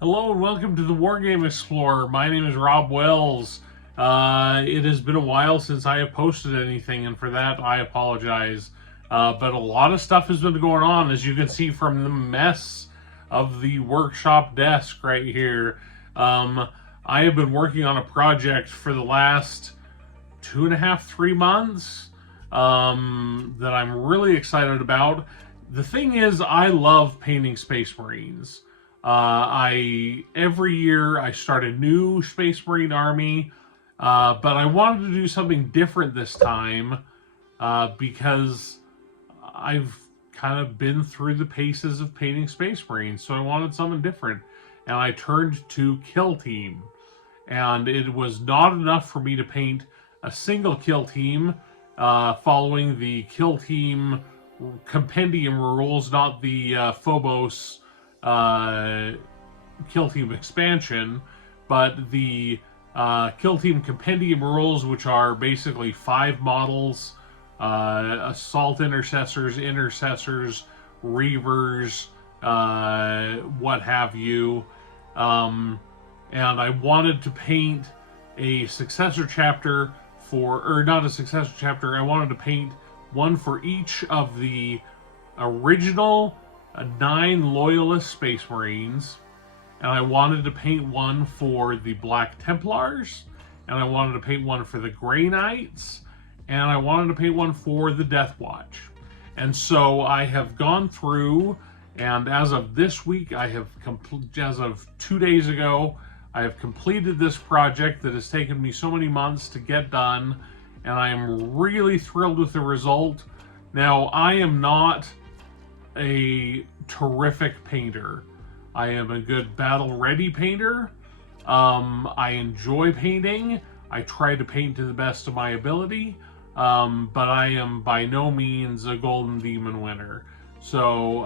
Hello and welcome to the Wargame Explorer. My name is Rob Wells. It has been a while since I have posted anything, and for that I apologize. But a lot of stuff has been going on, as you can see from the mess of the workshop desk right here. I have been working on a project for the last 2.5, 3 months that I'm really excited about. The thing is, I love painting Space Marines. Every year I start a new Space Marine army, but I wanted to do something different this time because I've kind of been through the paces of painting Space Marines, so I wanted something different, and I turned to Kill Team, and it was not enough for me to paint a single Kill Team following the Kill Team compendium rules, not the Phobos Kill Team expansion, but the Kill Team compendium rules, which are basically 5 models: assault intercessors, reavers, what have you. And I wanted to paint a successor chapter or not a successor chapter, I wanted to paint one for each of the original 9 Loyalist Space Marines, and I wanted to paint one for the Black Templars, and I wanted to paint one for the Grey Knights, and I wanted to paint one for the Death Watch. And so I have gone through, and as of this week, as of 2 days ago, I have completed this project that has taken me so many months to get done, and I am really thrilled with the result. Now, I am not a terrific painter. I am a good battle-ready painter. I enjoy painting. I try to paint to the best of my ability, but I am by no means a Golden Demon winner. So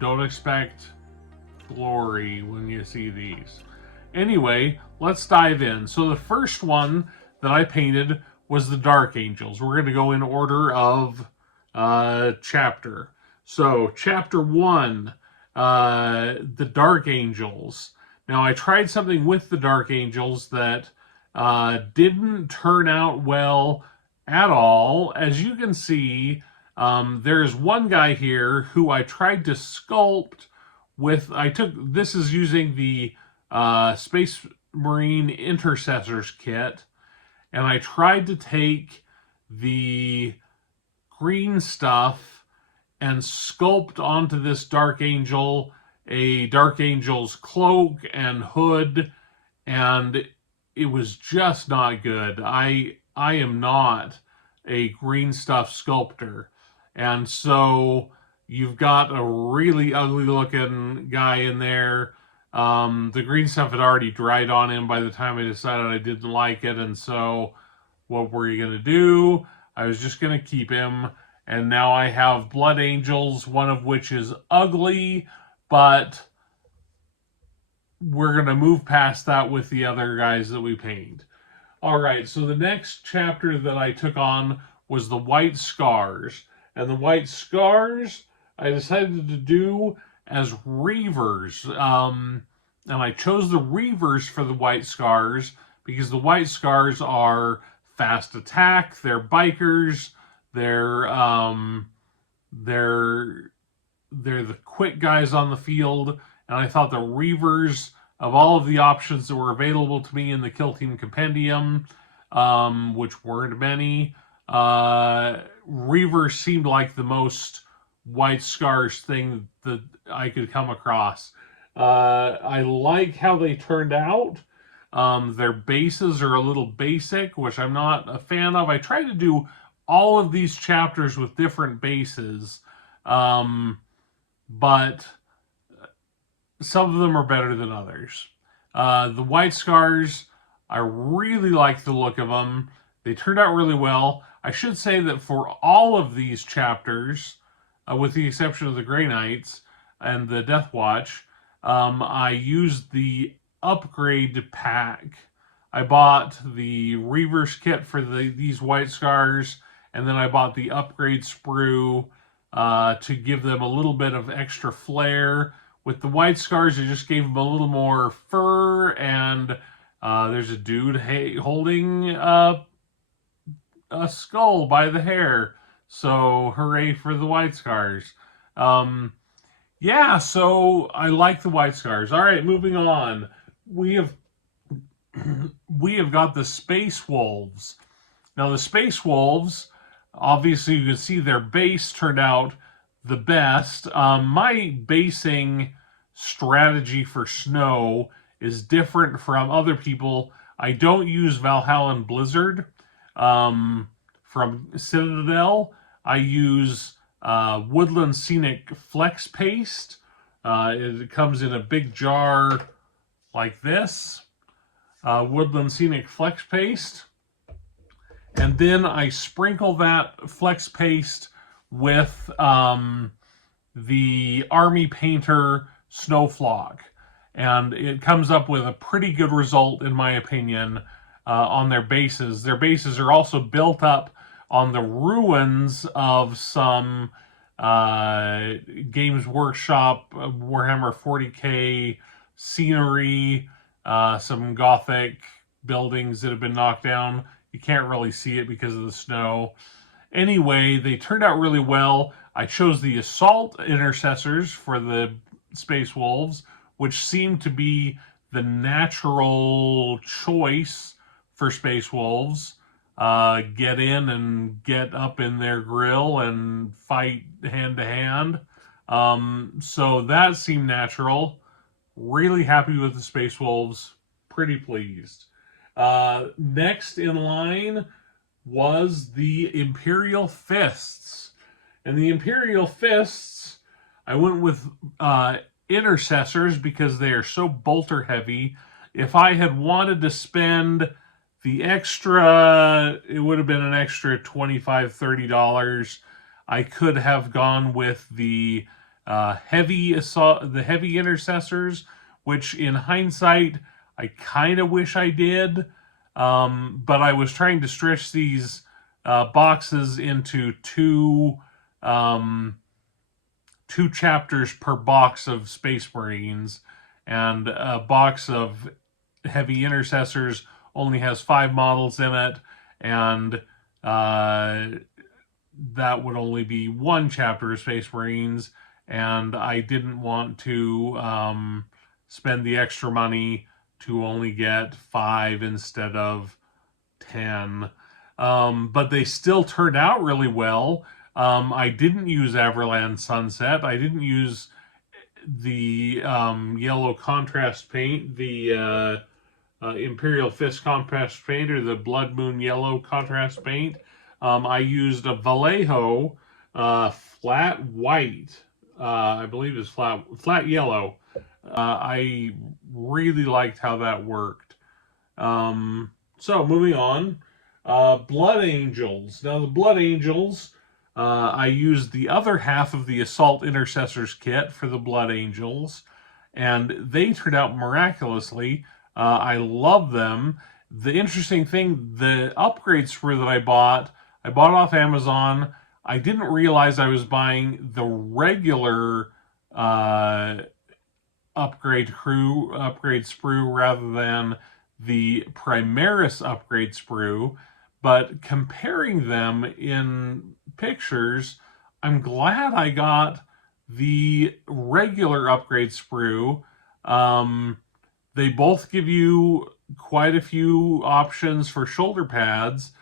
don't expect glory when you see these. Anyway, let's dive in. So the first one that I painted was the Dark Angels. We're going to go in order of chapter. So, chapter 1, the Dark Angels. Now, I tried something with the Dark Angels that didn't turn out well at all. As you can see, there's one guy here who I tried to sculpt with. This is using the Space Marine Intercessors kit, and I tried to take the green stuff and sculpt onto this Dark Angel a Dark Angel's cloak and hood, and it was just not good. I am not a green stuff sculptor, and so you've got a really ugly looking guy in there. The green stuff had already dried on him by the time I decided I didn't like it, and so what were you going to do? I was just going to keep him. And now I have Blood Angels, one of which is ugly, but we're going to move past that with the other guys that we paint. Alright, so the next chapter that I took on was the White Scars. And the White Scars, I decided to do as Reavers. And I chose the Reavers for the White Scars because the White Scars are fast attack, they're bikers, they're the quick guys on the field, and I thought the Reavers, of all of the options that were available to me in the Kill Team Compendium, which weren't many, Reavers seemed like the most White Scars thing that I could come across. I like how they turned out. Their bases are a little basic, which I'm not a fan of. I tried to do all of these chapters with different bases, but some of them are better than others. The White Scars, I really like the look of them. They turned out really well. I should say that for all of these chapters, with the exception of the Grey Knights and the Death Watch, I used the upgrade pack. I bought the Reavers kit for these White Scars, and then I bought the upgrade sprue to give them a little bit of extra flair With the White Scars, I just gave them a little more fur, and there's a dude holding a skull by the hair. So hooray for the White Scars. Yeah, so I like the White Scars. All right, moving on. We have we have got the Space Wolves. Now the Space Wolves, obviously you can see their base turned out the best. My basing strategy for snow is different from other people. I don't use Valhalla Blizzard from Citadel. I use Woodland Scenic Flex Paste. It comes in a big jar like this. Woodland Scenic Flex Paste. And then I sprinkle that Flex Paste with the Army Painter Snowflock. And it comes up with a pretty good result, in my opinion, on their bases. Their bases are also built up on the ruins of some Games Workshop, Warhammer 40k scenery, some Gothic buildings that have been knocked down. You can't really see it because of the snow. Anyway, they turned out really well. I chose the Assault Intercessors for the Space Wolves, which seemed to be the natural choice for Space Wolves. Get in and get up in their grill and fight hand to hand. So that seemed natural. Really happy with the Space Wolves. Pretty pleased. Next in line was the Imperial Fists. And the Imperial Fists, I went with Intercessors because they are so bolter heavy. If I had wanted to spend the extra, it would have been an extra $25, $30. I could have gone with the heavy Intercessors, which in hindsight, I kind of wish I did. But I was trying to stretch these boxes into two chapters per box of Space Marines, and a box of heavy Intercessors only has 5 models in it, and that would only be 1 chapter of Space Marines, and I didn't want to spend the extra money to only get 5 instead of 10. But they still turned out really well. I didn't use Everland Sunset. I didn't use the yellow contrast paint, the Imperial Fist contrast paint, or the Blood Moon yellow contrast paint. I used a Vallejo flat white. I believe it's flat yellow. I really liked how that worked. So moving on, Blood Angels. Now the Blood Angels, I used the other half of the Assault Intercessors kit for the Blood Angels, and they turned out miraculously. I love them. The interesting thing, the upgrade sprue that I bought off Amazon. I didn't realize I was buying the regular upgrade sprue rather than the Primaris upgrade sprue, but comparing them in pictures, I'm glad I got the regular upgrade sprue. They both give you quite a few options for shoulder pads,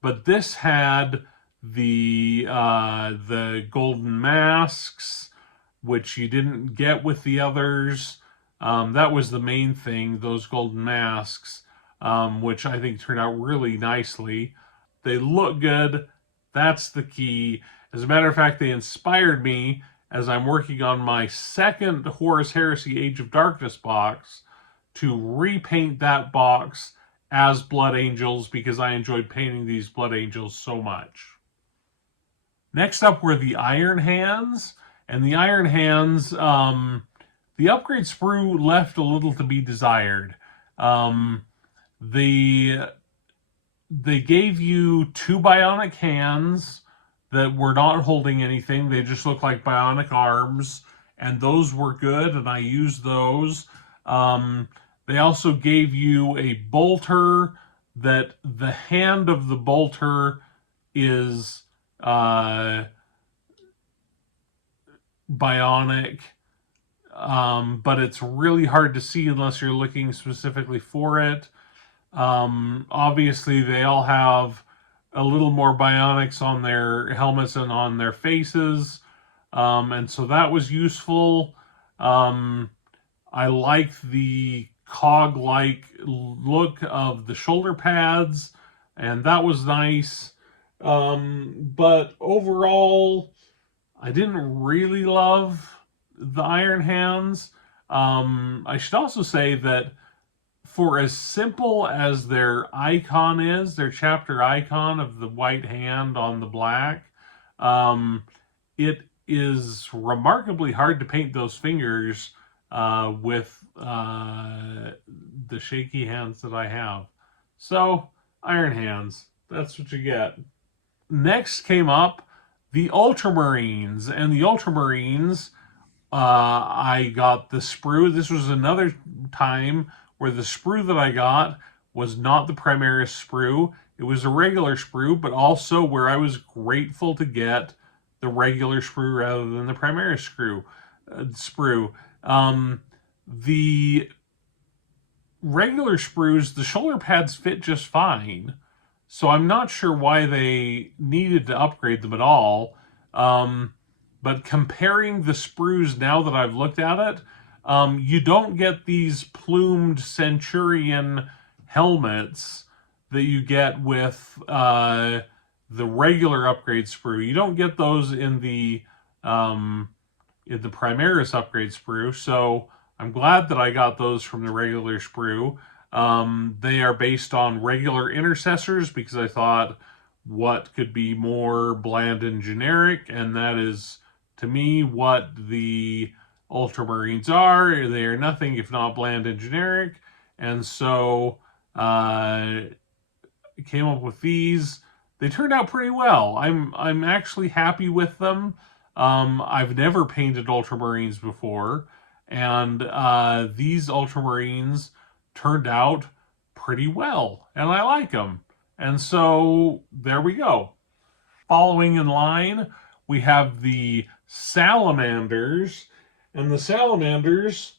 but this had the golden masks, which you didn't get with the others. That was the main thing, those golden masks, which I think turned out really nicely. They look good. That's the key. As a matter of fact, they inspired me as I'm working on my second Horus Heresy Age of Darkness box to repaint that box as Blood Angels because I enjoyed painting these Blood Angels so much. Next up were the Iron Hands. And the Iron Hands, the upgrade sprue left a little to be desired. They gave you 2 bionic hands that were not holding anything. They just looked like bionic arms. and those were good, and I used those. They also gave you a bolter that the hand of the bolter is bionic, but it's really hard to see unless you're looking specifically for it. Obviously, they all have a little more bionics on their helmets and on their faces, and so that was useful. I like the cog-like look of the shoulder pads, and that was nice. But overall, I didn't really love the Iron Hands. I should also say that for as simple as their icon is, their chapter icon of the white hand on the black, it is remarkably hard to paint those fingers with the shaky hands that I have. So, Iron Hands, that's what you get. Next came up the Ultramarines, and the Ultramarines, I got the sprue. This was another time where the sprue that I got was not the Primaris sprue. It was a regular sprue, but also where I was grateful to get the regular sprue rather than the Primaris sprue. The regular sprues, the shoulder pads fit just fine. So I'm not sure why they needed to upgrade them at all. But comparing the sprues now that I've looked at it, you don't get these plumed Centurion helmets that you get with the regular upgrade sprue. You don't get those in the Primaris upgrade sprue, so I'm glad that I got those from the regular sprue. They are based on regular intercessors because I thought what could be more bland and generic, and that is, to me, what the Ultramarines are. They are nothing if not bland and generic, and so I came up with these. They turned out pretty well. I'm actually happy with them. I've never painted Ultramarines before, and these Ultramarines turned out pretty well, and I like them. And so there we go. Following in line, we have the Salamanders, and the Salamanders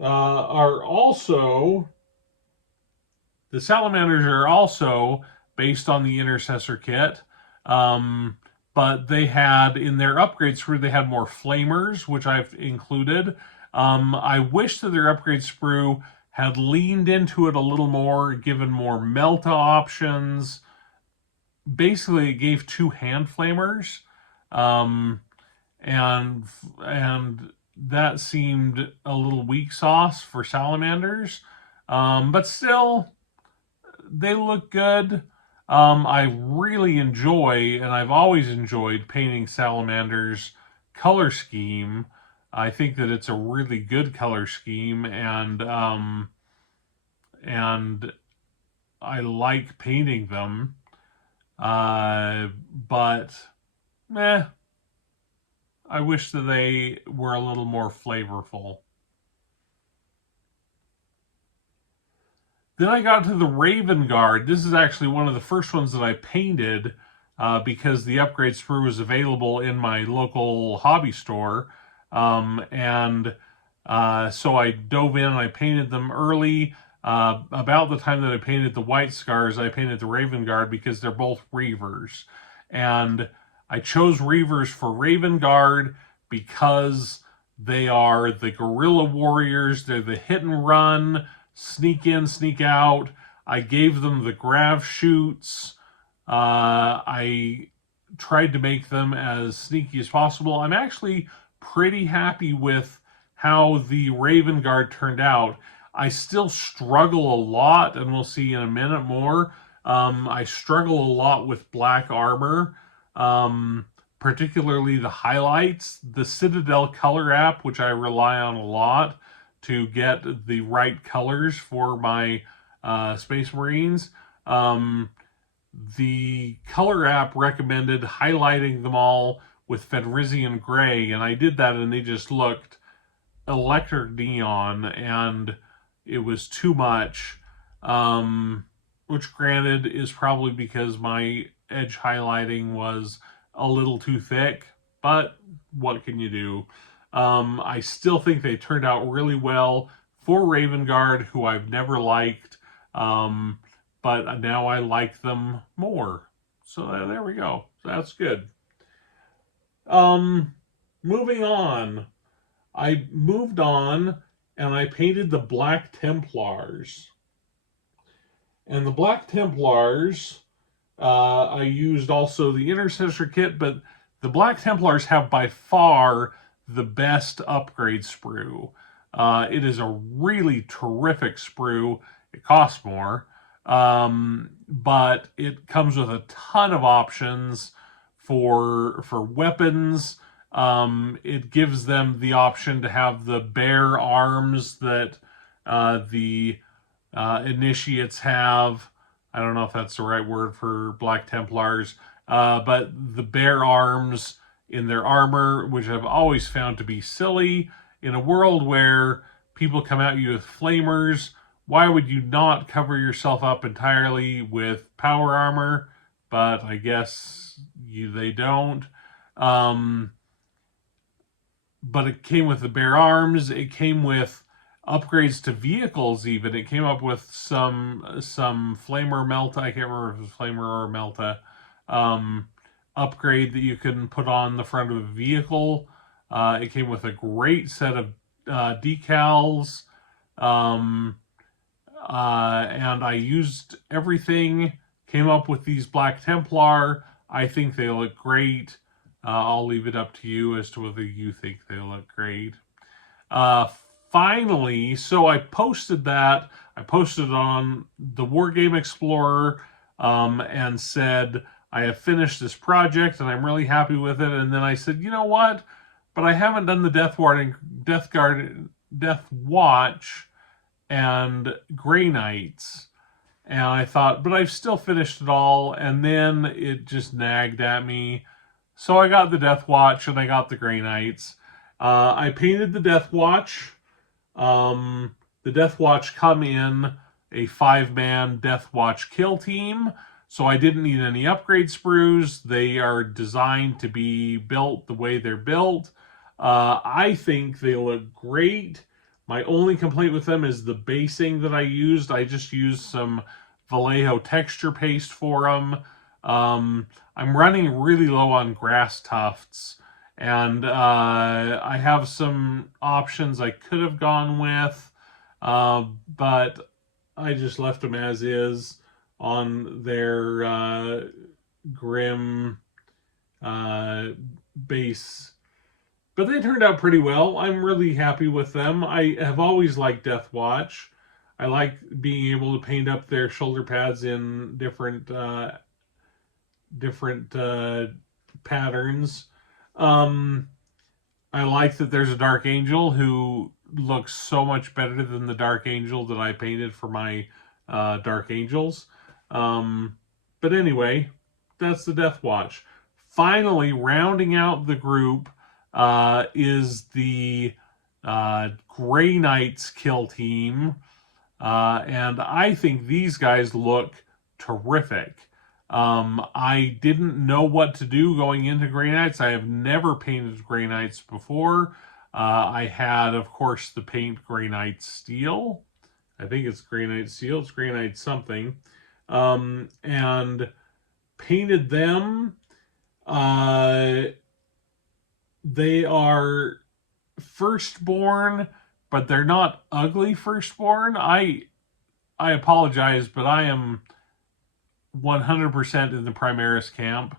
are also based on the Intercessor kit. But they had, in their upgrade sprue, they had more flamers, which I've included. I wish that their upgrade sprue had leaned into it a little more, given more melta options. Basically, it gave 2 hand flamers, and that seemed a little weak sauce for salamanders. But still, they look good. I really enjoy, and I've always enjoyed, painting Salamander's color scheme. I think that it's a really good color scheme, and I like painting them. But I wish that they were a little more flavorful. Then I got to the Ravengard. This is actually one of the first ones that I painted because the upgrade sprue was available in my local hobby store. So I dove in and I painted them early. About the time that I painted the White Scars, I painted the Ravengard because they're both Reavers. And I chose Reavers for Ravengard because they are the guerrilla warriors. They're the hit and run, sneak in, sneak out. I gave them the grav shoots. I tried to make them as sneaky as possible. I'm actually pretty happy with how the Ravengard turned out. I still struggle a lot, and we'll see in a minute more. I struggle a lot with black armor, particularly the highlights. The Citadel color app, which I rely on a lot to get the right colors for my Space Marines. The color app recommended highlighting them all with Fenrisian Gray, and I did that, and they just looked electric neon, and it was too much. Which, granted, is probably because my edge highlighting was a little too thick, but what can you do? I still think they turned out really well for Ravengard, who I've never liked, but now I like them more. So there we go. That's good. Moving on. I moved on and I painted the Black Templars. And the Black Templars, I used also the Intercessor kit, but the Black Templars have by far the best upgrade sprue. It is a really terrific sprue. It costs more, but it comes with a ton of options for weapons. It gives them the option to have the bare arms that the initiates have. I don't know if that's the right word for Black Templars, but the bare arms in their armor, which I've always found to be silly. In a world where people come at you with flamers, why would you not cover yourself up entirely with power armor? But I guess they don't. But it came with the bare arms. It came with upgrades to vehicles even. It came up with some Flamer Melta. I can't remember if it was Flamer or Melta. Upgrade that you can put on the front of a vehicle. It came with a great set of decals. And I used everything. Came up with these Black Templar. I think they look great. I'll leave it up to you as to whether you think they look great. Finally, so I posted that. I posted on the Wargame Explorer and said, I have finished this project and I'm really happy with it. And then I said, you know what? But I haven't done the Death Watch and Grey Knights. And I thought, but I've still finished it all. And then it just nagged at me. So I got the Death Watch and I got the Grey Knights. I painted the Death Watch. The Death Watch come in a 5-man Death Watch kill team. So I didn't need any upgrade sprues. They are designed to be built the way they're built. I think they look great. My only complaint with them is the basing that I used. I just used some Vallejo texture paste for them. I'm running really low on grass tufts, and I have some options I could have gone with, but I just left them as is on their grim base. But they turned out pretty well. I'm really happy with them. I have always liked Death Watch. I like being able to paint up their shoulder pads in different patterns. I like that there's a Dark Angel who looks so much better than the Dark Angel that I painted for my Dark Angels. But anyway, that's the Death Watch. Finally, rounding out the group is the Grey Knights kill team. And I think these guys look terrific. I didn't know what to do going into Grey Knights. I have never painted Grey Knights before. I had, of course, the paint Grey Knight Steel. I think it's Grey Knight Steel. It's Grey Knight something. And painted them. They are firstborn, but they're not ugly firstborn. I apologize, but I am 100% in the Primaris camp.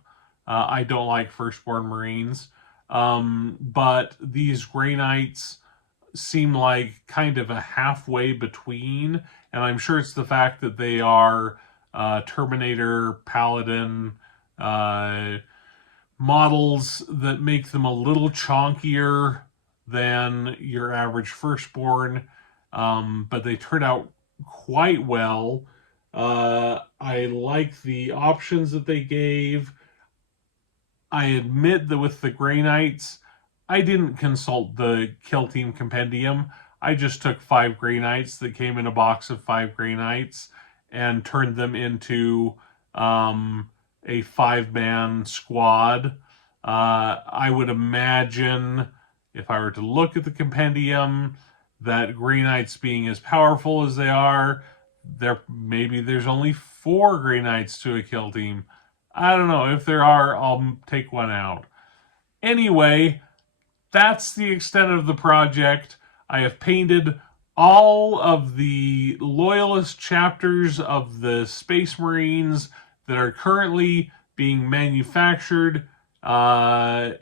I don't like firstborn Marines. But these Grey Knights seem like kind of a halfway between, and I'm sure it's the fact that they are Terminator, Paladin models that make them a little chonkier than your average firstborn, but they turn out quite well. I like the options that they gave. I admit that with the Grey Knights, I didn't consult the Kill Team Compendium. I just took 5 Grey Knights that came in a box of 5 Grey Knights and turned them into a 5-man squad. I would imagine, if I were to look at the compendium, that Grey Knights being as powerful as they are, maybe there's only 4 Grey Knights to a kill team. I don't know. If there are, I'll take one out. Anyway, that's the extent of the project. I have painted all of the Loyalist chapters of the Space Marines that are currently being manufactured as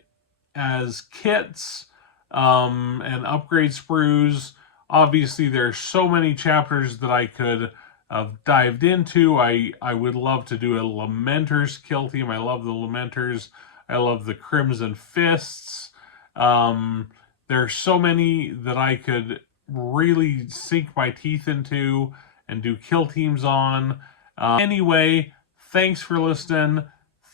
kits and upgrade sprues. Obviously, there are so many chapters that I could have dived into. I would love to do a Lamenters kill team. I love the Lamenters. I love the Crimson Fists. There are so many that I could really sink my teeth into and do kill teams on. Anyway, thanks for listening.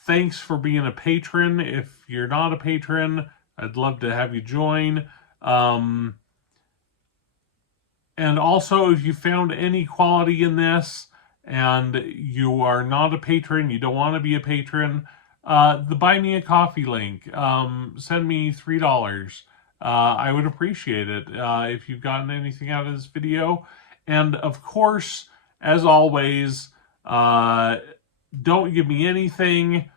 Thanks for being a patron. If you're not a patron, I'd love to have you join. And also, if you found any quality in this and you are not a patron, you don't want to be a patron, the Buy Me a Coffee link, send me $3. I would appreciate it if you've gotten anything out of this video. And of course, as always, don't give me anything.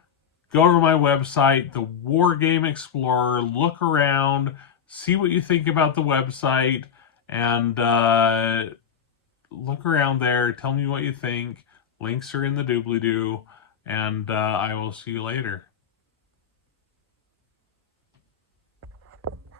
Go to my website, the Wargame Explorer, look around, see what you think about the website, and look around there. Tell me what you think. Links are in the doobly-doo, and I will see you later.